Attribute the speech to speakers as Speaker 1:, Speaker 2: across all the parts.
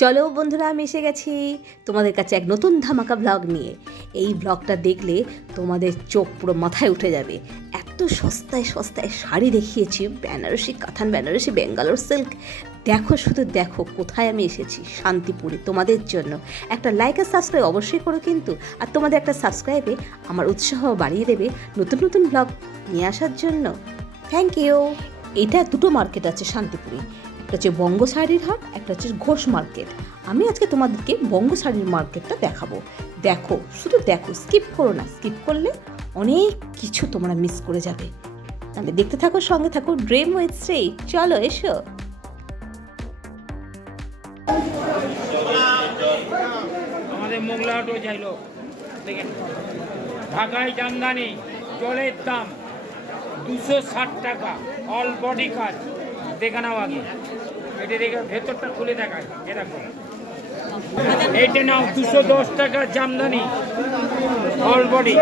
Speaker 1: চলো বন্ধুরা, আমি এসে গেছি তোমাদের কাছে এক নতুন ধামাকা ব্লগ নিয়ে। এই ব্লগটা দেখলে তোমাদের চোখ পুরো মাথায় উঠে যাবে। এত সস্তায় সস্তায় শাড়ি দেখিয়েছি, বেনারসি, কাথান বেনারসি, ব্যাঙ্গালোর সিল্ক দেখো শুধু দেখো কোথায় আমি এসেছি, শান্তিপুরে, তোমাদের জন্য। একটা লাইক আর সাবস্ক্রাইব অবশ্যই করো কিন্তু, আর তোমাদের একটা সাবস্ক্রাইবে আমার উৎসাহ বাড়িয়ে দেবে নতুন নতুন ব্লগ নিয়ে আসার জন্য। থ্যাংক ইউ এটা দুটো মার্কেট আছে শান্তিপুরে। একটা হচ্ছে বঙ্গ শাড়ির হাট, একটা হচ্ছে ঘোষ মার্কেট। আমি আজকে তোমাদেরকে বঙ্গ শাড়ির মার্কেটটা দেখাবো। দেখো, শুধু দেখো স্কিপ করো না স্কিপ করলে অনেক কিছু তোমরা মিস করে যাবে। তাহলে দেখতে থাকো, সঙ্গে থাকো ড্রিম উইথ শ্রী চলো, এসো।
Speaker 2: ঢাকায় জামদানি, জলের দাম দুশো ষাট টাকা অল বডি কাজ দেখে নাও আগে। এটা দেখে ভেতরটা খুলে দেখায়। এরকম এইটা নাও দুশো দশ টাকা Jamdani. All body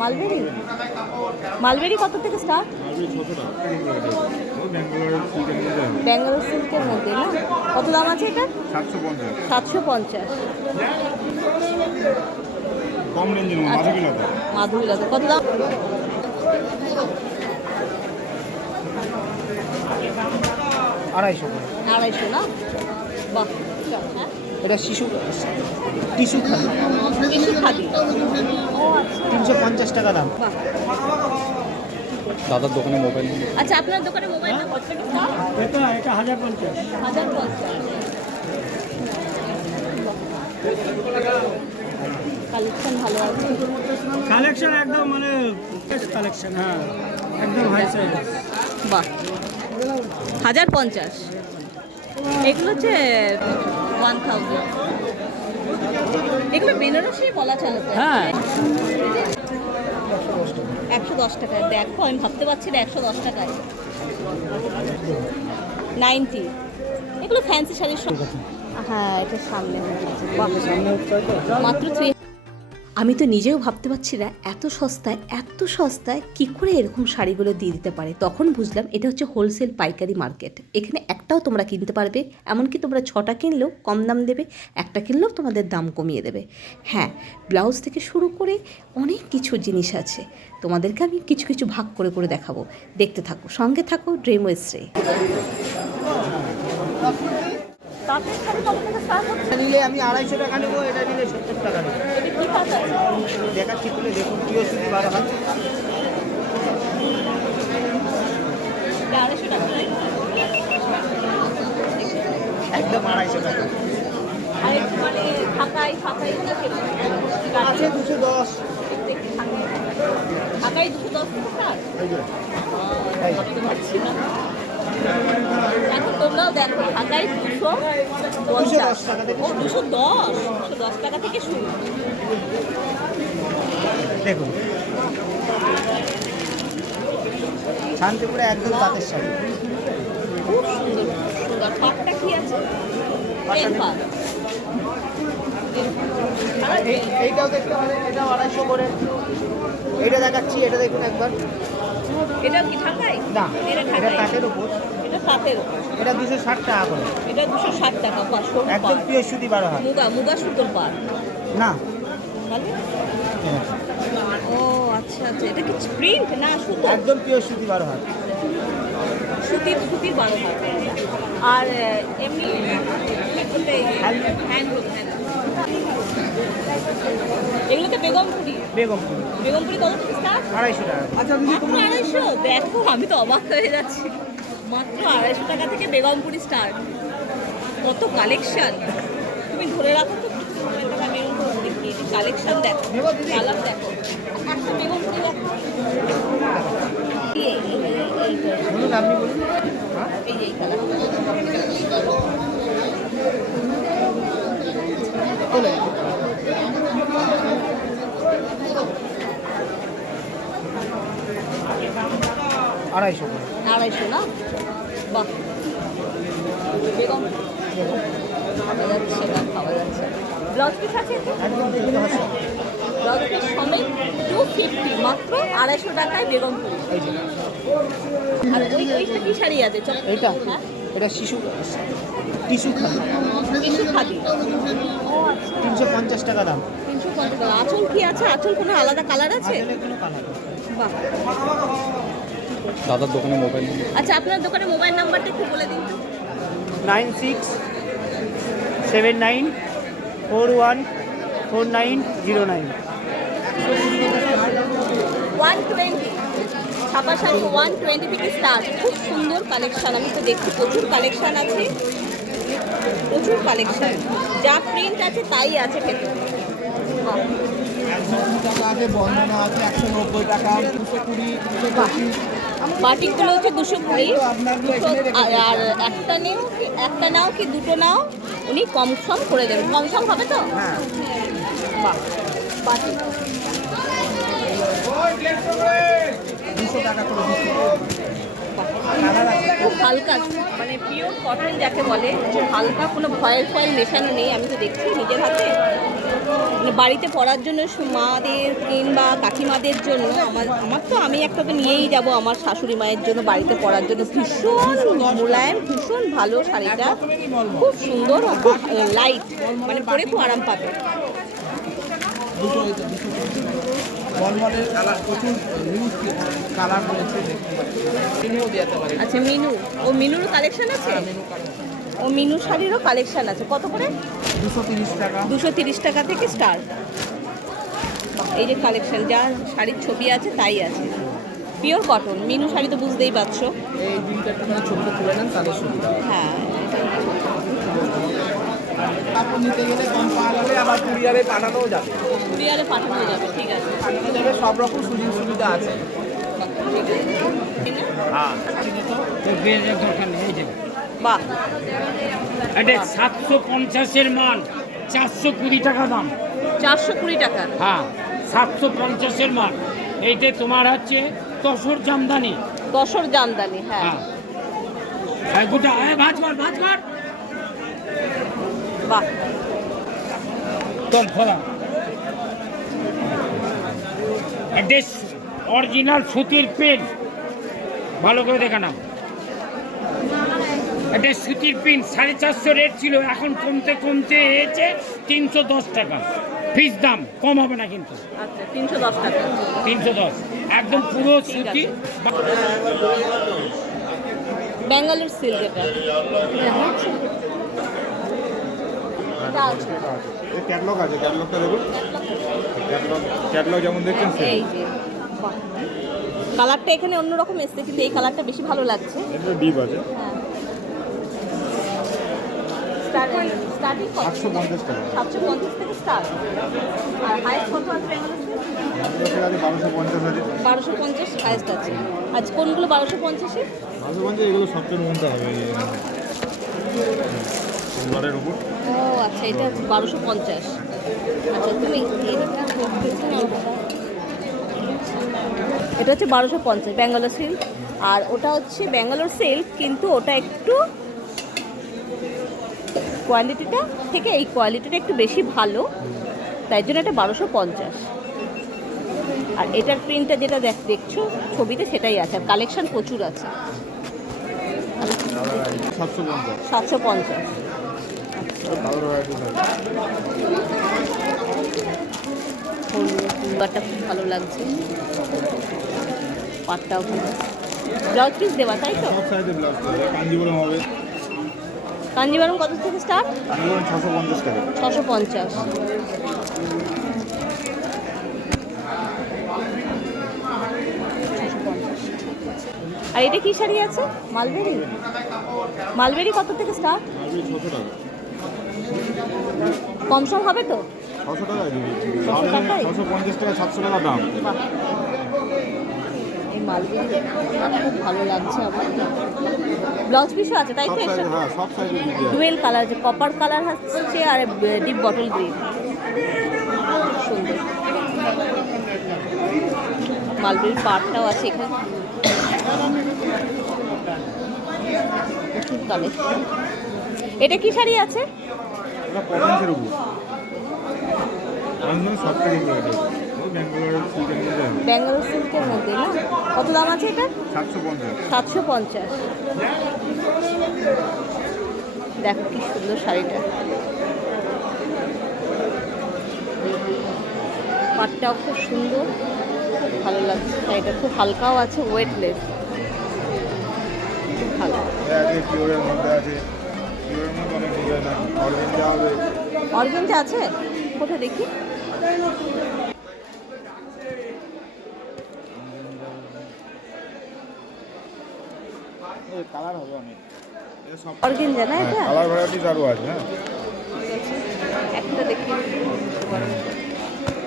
Speaker 1: mulberry? Mulberry কত থেকে স্টার্ট ব্যাঙ্গালোর সিল্কের মধ্যে না? কত দাম আছে এটা?
Speaker 3: সাতশো পঞ্চাশ। কম রেঞ্জের মাধবী লতা
Speaker 1: মাধুরী লতা কত দাম
Speaker 2: আড়াইশো করে।
Speaker 1: আড়াইশো না? বাহ। হ্যাঁ
Speaker 2: এটা শিশু টিস্যু খালি
Speaker 1: কিছু খাদি। আচ্ছা।
Speaker 2: তিনশো পঞ্চাশ টাকা দাম।
Speaker 3: দাদার দোকানে মোবাইল
Speaker 1: আচ্ছা আপনার দোকানে মোবাইল?
Speaker 2: এটা এটা হাজার পঞ্চাশ।
Speaker 1: হাজার পঞ্চাশ। কালেকশন ভালো আছে।
Speaker 2: কালেকশন একদম মানে কালেকশন হ্যাঁ একদম হাই সাইজ
Speaker 1: বাহ। হাজার পঞ্চাশ। এগুলো হচ্ছে ওয়ান থাউজেন্ড এগুলো বেনারসি বলা চলে
Speaker 2: হ্যাঁ।
Speaker 1: একশো দশ টাকায়। দেখো আমি ভাবতে পারছি না একশো দশ টাকায়। নাইনটি এগুলো ফ্যান্সি শাড়ির হ্যাঁ এটা সামনে মাত্র থ্রি আমি তো নিজেও ভাবতে পারছি না এত সস্তায় এত সস্তায় কি করে এরকম শাড়িগুলো দিয়ে দিতে পারে। তখন বুঝলাম এটা হচ্ছে হোলসেল পাইকারি মার্কেট এখানে একটাও তোমরা কিনতে পারবে এমনকি তোমরা ছটা কিনলেও কম দাম দেবে একটা কিনলেও তোমাদের দাম কমিয়ে দেবে। হ্যাঁ ব্লাউজ থেকে শুরু করে অনেক কিছু জিনিস আছে। তোমাদেরকে আমি কিছু কিছু ভাগ করে করে দেখাবো। দেখতে থাকো সঙ্গে থাকো ড্রিম ওয়েস্টে তাঁতের শাড়ি কত থেকে স্টার্ট হচ্ছে
Speaker 4: নিলে আমি আড়াইশো টাকা নেব এটা নিলে সত্তর টাকা নেব। দেখাচ্ছি তুলে দেখুন প্রিয় শুধু বারো একদম আড়াইশো টাকা।
Speaker 1: মানে?
Speaker 4: আছে দুশো দশ।
Speaker 1: ঢাকায় ঢাকায় দুশো দশ। এখন তোমরাও দেখো ঢাকায় দুশো পঞ্চাশ। ও দুশো দশ দুশো দশ টাকা থেকে শুরু।
Speaker 4: দেখুন। শান্তিপুরে একদম তাঁতের শাড়ি।
Speaker 1: খুব সুন্দর সুন্দর। পাটটা কি আছে?
Speaker 4: এইটাও দেখতে পারেন এটাও আড়াইশো করে। এটা দেখাচ্ছি এটা দেখুন একবার।
Speaker 1: এটা কি ঢাকায়
Speaker 4: না
Speaker 1: এটা
Speaker 4: তাঁতের উপর।
Speaker 1: এটা পাতের
Speaker 4: এটা দুশো ষাট টাকা করে।
Speaker 1: এটা দুশো ষাট টাকা সরু
Speaker 4: একদম পিওর সুতি বারো হাত
Speaker 1: মুগা মুগা সুতোর পাট
Speaker 4: না। হ্যাঁ,
Speaker 1: ও আচ্ছা আচ্ছা। এটা কি প্রিন্ট না সুতো?
Speaker 4: একদম পিওর সুতি বারো হাত
Speaker 1: সুতির সুতির বারো হাত আর এমনি হ্যান্ডলুম হ্যান্ডলুম এগুলোতে বেগমপুরি
Speaker 4: বেগমপুর
Speaker 1: বেগমপুরি কত স্টার্ট?
Speaker 4: আড়াইশো টাকা। আচ্ছা
Speaker 1: মাত্র আড়াইশো? দেখো আমি তো অবাক হয়ে যাচ্ছি। মাত্র আড়াইশো টাকা থেকে বেগমপুরি স্টার্ট। কত কালেকশন। তুমি ধরে রাখো তো কালেকশন দেখো কালার দেখো। একটা বেগমপুরি দেখো। এই, কালার
Speaker 4: আড়াইশো করে।
Speaker 1: আড়াইশো না? বাহ। বেগম খাওয়া যাচ্ছে না খাওয়া যাচ্ছে ব্লাউজ পিস আছে
Speaker 4: একদম
Speaker 1: ব্লাউজ পিস সমেত টু ফিফটি মাত্র আড়াইশো টাকায়
Speaker 4: যে।
Speaker 1: আর ওই ওইটা কি শাড়ি আছে?
Speaker 4: এইটা।
Speaker 1: হ্যাঁ?
Speaker 4: এটা শিশু টিস্যু খালি
Speaker 1: কিছু খাদি। আচ্ছা।
Speaker 4: তিনশো পঞ্চাশ টাকা দাম।
Speaker 1: তিনশো পঞ্চাশ টাকা। আঁচল কি আছে? আঁচল কোনো আলাদা কালার আছে?
Speaker 4: কোনো কালার
Speaker 1: বাহ।
Speaker 3: দাদার দোকানে মোবাইল
Speaker 1: আচ্ছা আপনার দোকানের মোবাইল নাম্বারটা একটু বলে দিন তো।
Speaker 4: Nine six seven nine four one four nine zero nine.
Speaker 1: One twenty ছাপা শাড়ি ওয়ান টোয়েন্টি থেকে স্টার্ট খুব সুন্দর কালেকশন আমি তো দেখছি প্রচুর কালেকশন আছে। প্রচুর কালেকশন যা প্রিন্ট আছে তাই আছে
Speaker 4: টাকা আছে বন্ধনা আছে একশো নব্বই টাকা দুশো কুড়ি দুশো পঁচিশ।
Speaker 1: বাটিকগুলো হচ্ছে দুশো কুড়ি। আর একটা নিও কি একটা নাও কি, দুটো নাও, উনি কম সম করে দেবেন। কম সম হবে তো? খুব হালকা মানে পিওর কটন যাকে বলে, হালকা কোনো ফয়েল ফয়েল মেশানো নেই, আমি তো দেখছি নিজের হাতে। বাড়িতে পড়ার জন্য মাদের কিংবা কাকিমাদের জন্য আমার আমার তো আমি একটা তো নিয়েই যাব আমার শাশুড়ি মায়ের জন্য বাড়িতে পড়ার জন্য। ভীষণ মোলায়েম ভীষণ ভালো শাড়িটা। খুব সুন্দর লাইট মানে পরে খুব আরাম পাবে। আচ্ছা মিনু। ও মিনুর কালেকশন আছে? ও মিনু শাড়িরও কালেকশন আছে। কত করে?
Speaker 4: দুশো তিরিশ টাকা।
Speaker 1: দুশো তিরিশ টাকা থেকে স্টার্ট এই যে কালেকশন যা শাড়ির ছবি আছে তাই আছে। পিওর কটন মিনু শাড়ি তো বুঝতেই পারছ।
Speaker 4: এই দিনটা একটু ছবিটা তুলে নেন তাদের সুবিধা
Speaker 1: হ্যাঁ
Speaker 4: কাপড় নিতে গেলে কম পাওয়া যাবে আবার কুরিয়ারে পাঠানোও যাবে।
Speaker 1: কুরিয়ারে পাঠানো যাবে ঠিক আছে।
Speaker 4: পাঠানো যাবে সব রকম সুযোগ সুবিধা আছে।
Speaker 2: হ্যাঁ। তো? পেঁয়াজের দরকার নেই এই যে।
Speaker 1: বাহ
Speaker 2: এটা সাতশো পঞ্চাশের মাল চারশো কুড়ি টাকা দাম।
Speaker 1: চারশো কুড়ি টাকা
Speaker 2: হ্যাঁ সাতশো পঞ্চাশের মাল এইটা তোমার হচ্ছে তসর জামদানি।
Speaker 1: দশর জামদানি হ্যাঁ।
Speaker 2: হ্যাঁ। গোটা হ্যাঁ
Speaker 1: বাহ।
Speaker 2: অরিজিনাল সুতির পেন। ভালো করে দেখা নাও। এটা সুতির পিন সাড়ে চারশো রেট ছিল এখন কমতে কমতে এসেছে তিনশো দশ টাকা। ফিস দাম কম হবে না কিন্তু।
Speaker 1: আচ্ছা তিনশো দশ টাকা।
Speaker 2: তিনশো দশ একদম পুরো সুতি।
Speaker 1: ব্যাঙ্গালোর সিল্ক এটা। এটা আছে।
Speaker 3: এই ক্যাটলগ আছে ক্যাটলগটা দেখুন। ক্যাটলগ ক্যাটলগ যেমন দেখছেন
Speaker 1: এই যে কালারটা এখানে অন্যরকম এসছে কিন্তু এই কালারটা বেশি ভালো লাগছে।
Speaker 3: এটা ডিপ আছে।
Speaker 1: হ্যাঁ।
Speaker 3: আটশো পঞ্চাশ টাকা।
Speaker 1: সাতশো পঞ্চাশ থেকে স্টার্ট আর হাইস্ট কত আছে ব্যাঙ্গালোর
Speaker 3: দশের আছে বারোশো পঞ্চাশ আছে।
Speaker 1: বারোশো পঞ্চাশ হাইস্ট আছে। আজ কোনগুলো বারোশো পঞ্চাশে?
Speaker 3: বারোশো পঞ্চাশ এগুলো সবচেয়ে মনতে হবে। সিলভারের উপর।
Speaker 1: ও আচ্ছা এটা হচ্ছে বারোশো পঞ্চাশ। আচ্ছা তুমি এটা হচ্ছে বারোশো পঞ্চাশ ব্যাঙ্গালোর সিল্ক আর ওটা হচ্ছে ব্যাঙ্গালোর সিল্ক কিন্তু ওটা একটু কোয়ালিটিটা থেকে এই কোয়ালিটিটা একটু বেশি ভালো, তাই জন্য এটা বারোশো পঞ্চাশ। আর এটার প্রিন্টটা যেটা দেখ, দেখছ, ছবিতে সেটাই আছে, আর কালেকশন প্রচুর আছে।
Speaker 3: সাতশো পঞ্চাশ।
Speaker 1: খুব ভালো লাগছে। ব্লাউজ পিস দেওয়া, তাই তো?
Speaker 3: ব্লাউজ হবে।
Speaker 1: কাঞ্জিভারম কত থেকে স্টার্ট
Speaker 3: ছশো পঞ্চাশ টাকা।
Speaker 1: ছশো পঞ্চাশ। আর এটা কি শাড়ি আছে? মালবেরি? মালবেরি কত থেকে স্টার্ট কম সম হবে তো?
Speaker 3: ছশো টাকা?
Speaker 1: ছশো
Speaker 3: পঞ্চাশ টাকা সাতশো টাকা দাম।
Speaker 1: বাহ। খুব ভালো লাগছে আমার। ব্লাউজ পিসও আছে তাই তো
Speaker 3: সাইজের
Speaker 1: সাথে?
Speaker 3: হ্যাঁ আছে।
Speaker 1: ডুয়েল কালার আছে কপার কালার হচ্ছে আর ডিপ বটল গ্রিন সুন্দর। মালবেরির পাটটাও আছে এখানে। কালেকশন এটা কি শাড়ি আছে? ব্যাঙ্গালোর সিল্কের মধ্যে? না? কত দাম আছে এটা?
Speaker 3: সাতশো পঞ্চাশ।
Speaker 1: দেখো কি সুন্দর শাড়িটা। পাটটাও খুব সুন্দর। খুব ভালো লাগছে শাড়িটা। খুব হালকাও আছে ওয়েটলেস খুব ভালো। অর্গেঞ্জা আছে? কোথায় দেখি?
Speaker 3: কালার হবে অনেক।
Speaker 1: অর্গেঞ্জা না এটা?
Speaker 3: কালার ভ্যারাইটিস আরও আছে হ্যাঁ।
Speaker 1: একটা দেখি।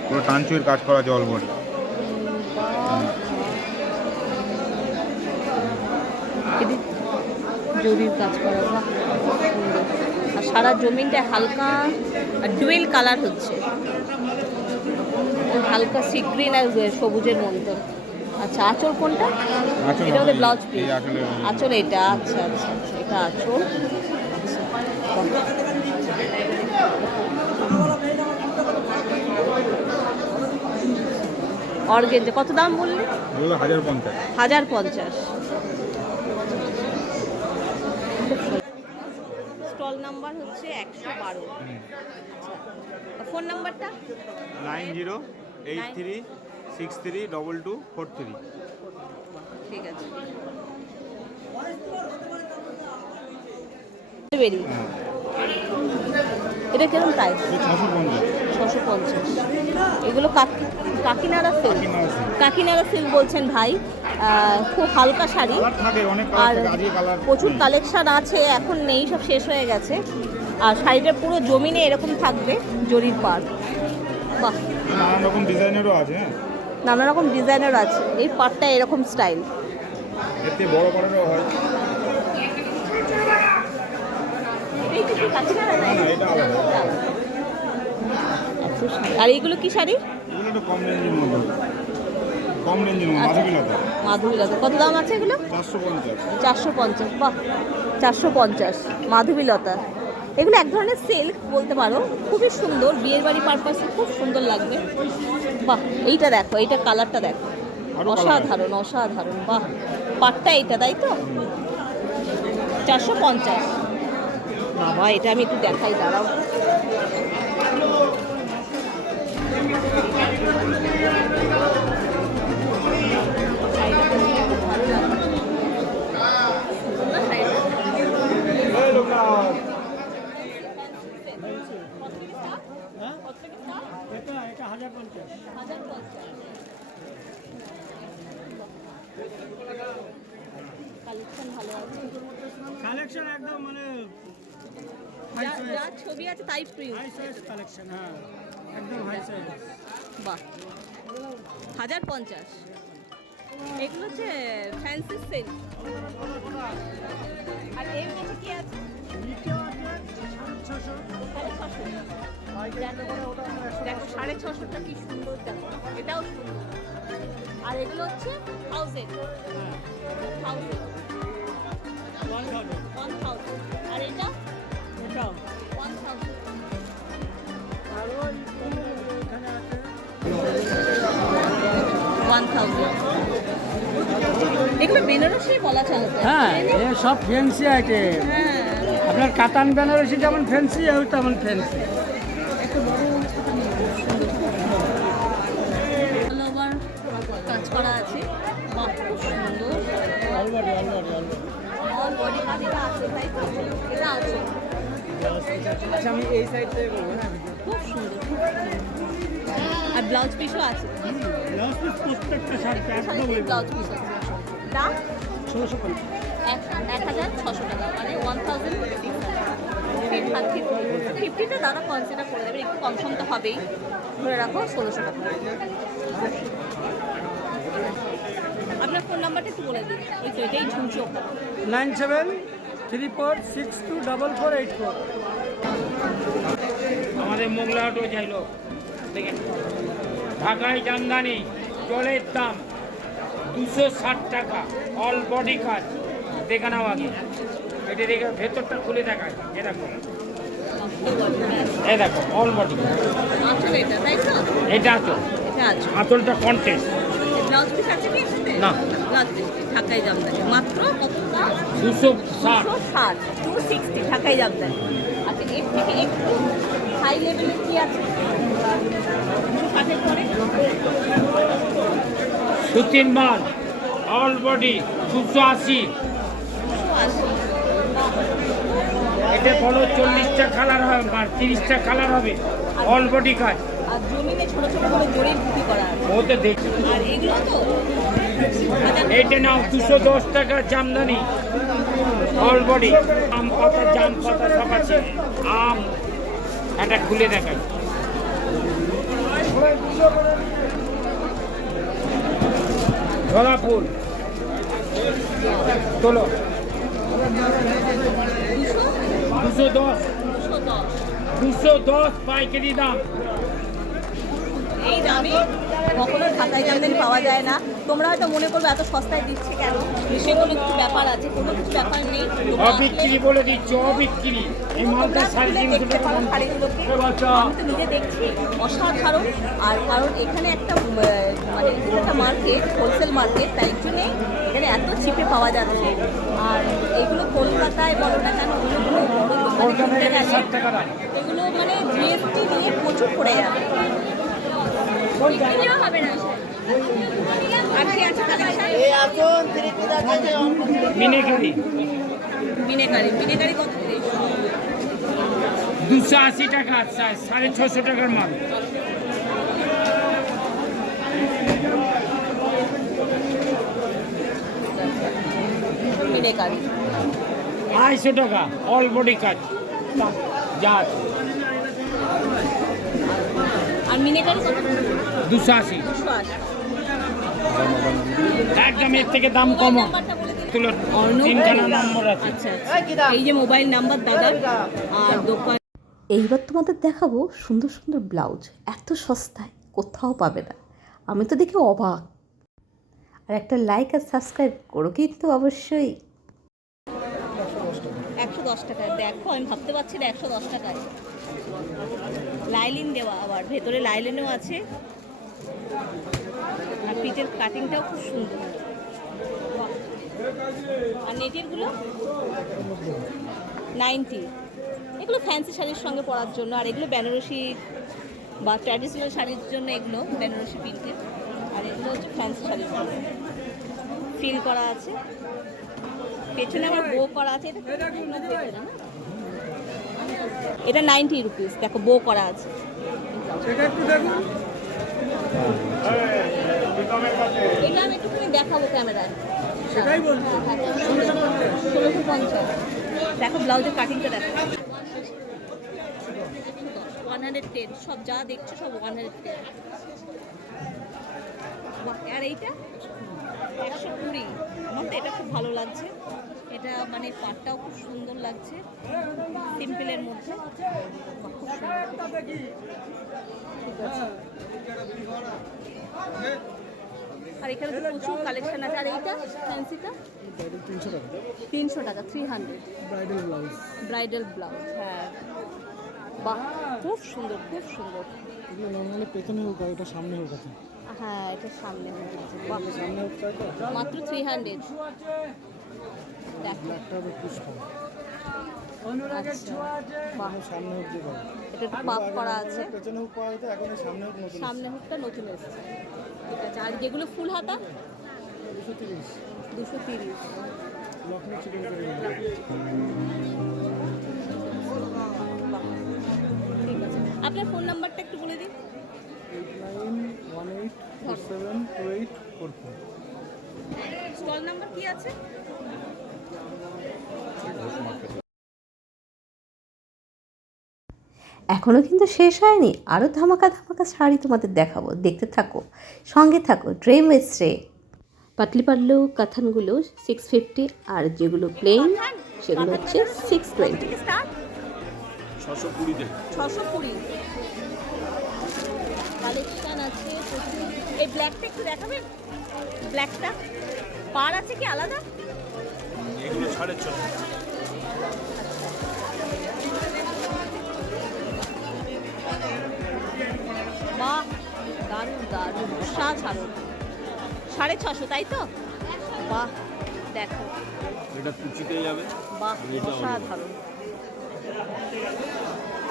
Speaker 3: পুরো টানচুইয়ের কাজ করা আছে
Speaker 1: জরির কাজ করা আর সারা জমিনটা হালকা আর ডুয়েল কালার হচ্ছে। হালকা সি গ্রিন আর সবুজের মধ্যে আচ্ছা আঁচল কোনটা? এটা হলো ব্লাউজ পিস আঁচল এটা আচ্ছা আচ্ছা আচ্ছা এটা আঁচল। আচ্ছা। অর্গেঞ্জা কত দাম বললি?
Speaker 3: হাজার পঞ্চাশ।
Speaker 1: হাজার পঞ্চাশ। স্টল নাম্বার হচ্ছে একশো বারো। আচ্ছা ফোন নাম্বারটা?
Speaker 3: Nine zero eight three six three double two four three
Speaker 1: ঠিক আছে। বেরি এটা কীরকম প্রাইস
Speaker 3: ছশো পঞ্চাশ।
Speaker 1: এগুলো কাকি কাকিনাড়া সিল্ক
Speaker 3: কাকিনাড়া।
Speaker 1: সিল্ক বলছেন ভাই। খুব হালকা শাড়ি।
Speaker 3: কালার থাকে অনেক
Speaker 1: আর প্রচুর কালেকশন আছে এখন নেই সব শেষ হয়ে গেছে। আর শাড়িটা পুরো জমিনে এরকম থাকবে জরির পার বাহ।
Speaker 3: নানান রকম ডিজাইনেরও আছে হ্যাঁ।
Speaker 1: নানা রকম ডিজাইনের আছে। এই পাটটা এরকম স্টাইল
Speaker 3: বড় হয়।
Speaker 1: আর এইগুলো কি শাড়ি?
Speaker 3: মাধবীলতা
Speaker 1: মাধবীলতা কত দাম আছে এগুলো?
Speaker 3: চারশো পঞ্চাশ।
Speaker 1: চারশো পঞ্চাশ। বাহ চারশো পঞ্চাশ। মাধবীলতা এগুলো এক ধরনের সিল্ক বলতে পারো। খুবই সুন্দর। বিয়ের বাড়ি পারপাসে খুব সুন্দর লাগবে। বাহ এইটা দেখো এইটা কালারটা দেখো। অসাধারণ অসাধারণ বাহ। পাটটা এইটা তাই তো? চারশো পঞ্চাশ। বাবা এটা আমি একটু দেখাই দাঁড়াও শাড়িটা খুব ভালো লাগছে। সুন্দর না শাড়িটা? হাজার পঞ্চাশ কালেকশন ভালো আছে
Speaker 5: কালেকশন একদম মানে
Speaker 1: যা- ছবি আছে তাই
Speaker 5: হাই সাইজ কালেকশন হ্যাঁ। একদম হাই সাইজ
Speaker 1: বাহ। হাজার পঞ্চাশ। এগুলো হচ্ছে ফ্যান্সি সেল আর এর নিচে কি আছে? দেখো সাড়ে ছশোটা কি সুন্দর দেখো। এটাও সুন্দর। আর এগুলো হচ্ছে thousand thousand
Speaker 5: one thousand
Speaker 1: one thousand আর এটা?
Speaker 5: এটাও
Speaker 1: ওয়ান থাউজেন্ড
Speaker 5: আরও এখানে আছে
Speaker 1: ওয়ান থাউজেন্ড এগুলো বেনারসি বলা চলে
Speaker 5: হ্যাঁ এ সব ফ্যান্সি আইটেম আপনার কাতান বেনারসি যেমন ফ্যান্সি তেমন ফ্যান্সি আচ্ছা আমি এই সাইড থেকে বলব না
Speaker 1: খুব সুন্দর আর ব্লাউজ পিসও আছে।
Speaker 5: ব্লাউজ পিস প্রত্যেকটা শাড়িতে একদম
Speaker 1: ব্লাউজ পিস আছে। দাম?
Speaker 5: ষোলোশো
Speaker 1: এক এক হাজার ছশো টাকা মানে ওয়ান থাউজেন্ড ফিফটিটা দাদা কনসিডার করে দেবে একটু কম সম তো হবেই। ধরে রাখো ষোলোশো টাকা। নাম্বারটা একটু বলে দিন। এই তো এটাই ঝুমচো
Speaker 5: nine seven three four six two double four eight four.
Speaker 2: আমাদের মোগলা অটো চাইলো দেখেন। ঢাকায় জামদানি জলের দাম দুশো ষাট টাকা। অল বডি কাজ। দেখে নাও আগে। এটা দেখে ভেতরটা খুলে দেখায়। এরকম এই দেখো অল বডি
Speaker 1: এটা
Speaker 2: আচল। আচলটা কন্টেস্ট? না।
Speaker 1: ব্লাউজ ঢাকাই জামদানি মাত্র
Speaker 2: দুশো ষাট।
Speaker 1: টু সিক্সটি ঢাকাই জামদানি আচ্ছা এর থেকে একটু হাই লেভেলের কি আছে?
Speaker 2: সুতিন মাল অল বডি দুশো আশি। এতে বড় চল্লিশটা কালার হবে তিরিশটা কালার হবে অল বডি কাজ
Speaker 1: জমিনে ছোট ছোট করে বুটি করা
Speaker 2: দেখি
Speaker 1: আর এগুলো তো
Speaker 2: এইটা নাও দুশো দশ টাকা জামদানি। অল বডি আম পাতা জাম পাতা সব আছে। আম। এটা খুলে দেখাই। ঝোলা ফুল তোলো
Speaker 1: দুশো
Speaker 2: দশ। দুশো
Speaker 1: দশ
Speaker 2: পাইকারি দাম।
Speaker 1: এই দামে কখনো ঢাকায় জামদানি পাওয়া যায় না। তোমরা হয়তো মনে করবে এত সস্তায় দিচ্ছে কেন? সেগুলো কিছু ব্যাপার আছে কোনো কিছু ব্যাপার নেই।
Speaker 2: অবিক্রি বলে দিচ্ছি অবিক্রি এই মালটা
Speaker 1: তোমরা
Speaker 2: সাড়ে
Speaker 1: খুলে
Speaker 2: তিনশো
Speaker 1: দেখতে পারো শাড়িগুলোকে। আমি তো নিজে দেখছি অসাধারণ। আর কারণ এখানে একটা মানে একটা মার্কেট হোলসেল মার্কেট তাই জন্যে এখানে এত চিপে পাওয়া যাচ্ছে। আর এগুলো কলকাতায় বলো না কেন এগুলো মানে জিএসটি দিয়ে প্রচুর পড়ে যাবে।
Speaker 2: মিনেকারি।
Speaker 1: কত
Speaker 2: দুশো আশি টাকা সা- সাড়ে ছশো টাকার মাল। আড়াইশো টাকা অল বডি কাজ। যা
Speaker 1: আর মিনেকারি কত
Speaker 2: দুশো আশি। একদম এর থেকে দাম কম।
Speaker 1: নাম্বারটা
Speaker 2: তুলো তিনখানা নম্বর আছে।
Speaker 1: আচ্ছা আচ্ছা। এই যে মোবাইল নাম্বার দাদার আর দোকান এইবার তোমাদের দেখাবো সুন্দর সুন্দর ব্লাউজ। এত সস্তায় কোথাও পাবে না। আমি তো দেখে অবাক। আর একটা লাইক আর সাবস্ক্রাইব করো কিন্তু অবশ্যই। একশো দশ টাকা। দেখো আমি ভাবতে পারছি না একশো দশ টাকায়। লাইলিন দেওয়া আবার ভেতরে লাইলিনও আছে। আর পিঠের কাটিংটাও খুব সুন্দর। আর নেটেরগুলো নাইনটি এগুলো ফ্যান্সি শাড়ির সঙ্গে পরার জন্য, আর এগুলো বেনারসি বা ট্র্যাডিশনাল শাড়ির জন্য এগুলো, বেনারসি প্রিন্টের আর এগুলো হচ্ছে ফ্যান্সি শাড়ির জন্য ফিল করা আছে। পেছনে আমার বো করা আছে। এটা নাইনটি রুপিস দেখো বো করা আছে। এটা আমি একটুখানি দেখাবো ক্যামেরায়।
Speaker 5: সেটাই বলছি।
Speaker 1: ষোলোশো পঞ্চাশ দেখো ব্লাউজের কাটিংটা দেখো। ওয়ান হান্ড্রেড টেন সব যা দেখছ সব ওয়ান হান্ড্রেড টেন আর এইটা? একশো কুড়ি। আমার তো এটা খুব ভালো লাগছে। এটা মানে পাটটাও খুব সুন্দর লাগছে। সিম্পলের মধ্যে। খুব সুন্দর। আর এখানে তো প্রচুর কালেকশন আছে। আর এইটা ফ্যান্সিটা?
Speaker 5: তিনশো টাকা
Speaker 1: তিনশো টাকা three hundred
Speaker 5: bridal blouse
Speaker 1: bridal blouse হ্যাঁ। বাহ খুব সুন্দর খুব সুন্দর।
Speaker 5: নর্মালি পেছনে হোক আর এটা সামনে হোক আছে।
Speaker 1: হ্যাঁ এটা সামনে হয়ে
Speaker 5: সামনে হোক
Speaker 1: মাত্র থ্রি হান্ড্রেড দেখো
Speaker 5: সামনে হোক পাবে
Speaker 1: পাপ করা আছে।
Speaker 5: সামনে
Speaker 1: হুকটা নতুন এসেছে। ঠিক আছে, আর যেগুলো ফুল হাতা?
Speaker 5: দুশো তিরিশ
Speaker 1: দুশো তিরিশ। ঠিক আছে, আপনার ফোন নাম্বারটা একটু বলে দিন। স্টল নাম্বার কি আছে? এখনও কিন্তু শেষ হয়নি। আরও ধামাকা ধামাকা শাড়ি তোমাদের দেখাবো। দেখতে থাকো সঙ্গে থাকো ড্রেম এসছে পাতলি পাল্লু কাথানগুলো সিক্স ফিফটি আর যেগুলো প্লেন সেগুলো হচ্ছে সিক্স টোয়েন্টি কালেকশন আছে এই ব্ল্যাকটা একটু দেখাবেন ব্ল্যাকটা পার আছে কি আলাদা?
Speaker 3: এগুলো সাড়ে ছশো।
Speaker 1: অসাধারণ সাড়ে ছশো তাই তো? বাহ দেখো।
Speaker 6: এটা কুচিতে যাবে।
Speaker 1: বাহ অসাধারণ।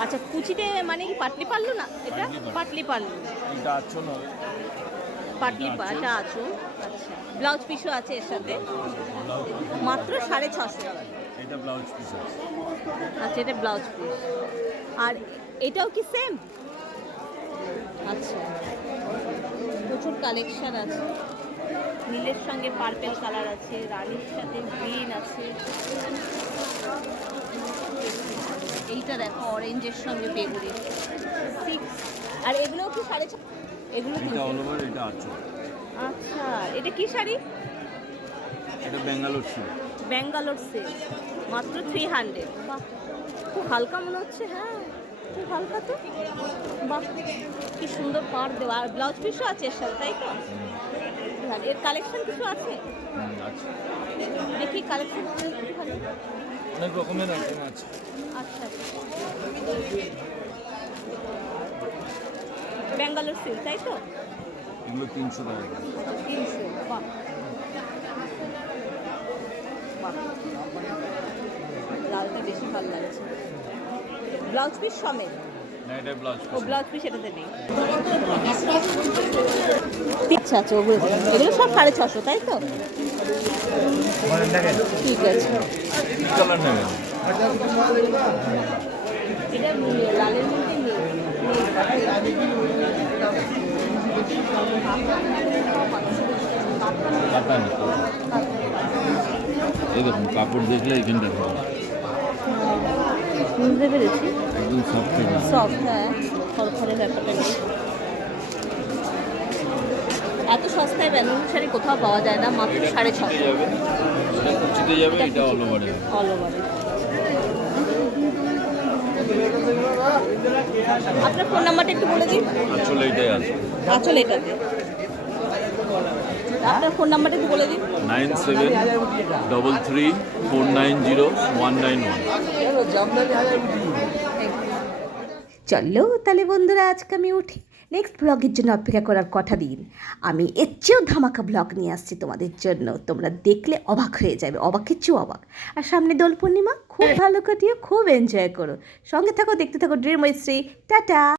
Speaker 1: আচ্ছা কুচিতে মানে কি পাটলি পারল না? এটা পাটলি পারল
Speaker 6: এটা আচ্ছন হবে।
Speaker 1: পাটলি পাটা আছো আচ্ছা ব্লাউজ পিসও আছে এর সাথে? মাত্র সাড়ে ছশো
Speaker 6: এটা ব্লাউজ পিস
Speaker 1: আচ্ছা এটা ব্লাউজ পিস। আর এটাও কি সেম আচ্ছা। প্রচুর কালেকশন আছে। নীলের সঙ্গে পার্পেল কালার আছে রানীর সাথে গ্রিন আছে। এইটা দেখো অরেঞ্জের সঙ্গে বেগুনি। সিক্স আর এগুলোও কি সাড়ে এগুলো আচ্ছা এটা কি শাড়ি?
Speaker 6: এটা ব্যাঙ্গালোর সিল্ক
Speaker 1: ব্যাঙ্গালোর সেল মাত্র থ্রি হান্ড্রেড খুব হালকা মনে হচ্ছে হ্যাঁ। খুব হালকা তো। বাহ কি সুন্দর পার দেওয়া। আর ব্লাউজ পিসও আছে এর সাথে তাই তো? এর কালেকশন কিছু আছে? দেখি কালেকশন
Speaker 6: অনেক রকমের আইটেম আছে।
Speaker 1: আচ্ছা ব্যাঙ্গালোর সিল তাই তো?
Speaker 6: এগুলো তিনশো টাকা
Speaker 1: তিনশো বাহ। লালটা বেশি ভালো লাগছে। ব্লাউজ পিস সমেত? ও ব্লাউজ পিস এটাতে নেই। আচ্ছা আচ্ছা ওগুলো এগুলো সব সাড়ে ছশো তাই তো? ঠিক আছে। এটা লালের মধ্যে
Speaker 6: এই দেখুন কাপড় দেখলে এখানটা
Speaker 1: বুঝতে পেরেছি
Speaker 6: সফট
Speaker 1: হ্যাঁ খড়খড়ের ব্যাপারটা নেই এত সস্তায় ব্যাঙ্গালোর শাড়ি কোথাও পাওয়া যায় না মাত্র সাড়ে ছশো। অল ওভার আপনার ফোন নাম্বারটা একটু বলে দিন।
Speaker 6: আসলে এটাই আছে।
Speaker 1: আচল এটাতে। আপনার ফোন নাম্বারটা একটু বলে দিন।
Speaker 6: Nine seven double three four nine zero one nine one.
Speaker 1: চলো তাহলে বন্ধুরা, আজকে আমি উঠি। নেক্সট ব্লগের জন্য অপেক্ষা করার কথা দিন। আমি এর চেয়েও ধামাকা ব্লগ নিয়ে আসছি তোমাদের জন্য। তোমরা দেখলে অবাক হয়ে যাবে, অবাকের চেয়েও অবাক। আর সামনে দোল পূর্ণিমা, খুব ভালো কাটিয়ে খুব এনজয় করো। সঙ্গে থাকো, দেখতে থাকো ড্রিম ওয়েস্ট্রি টাটা!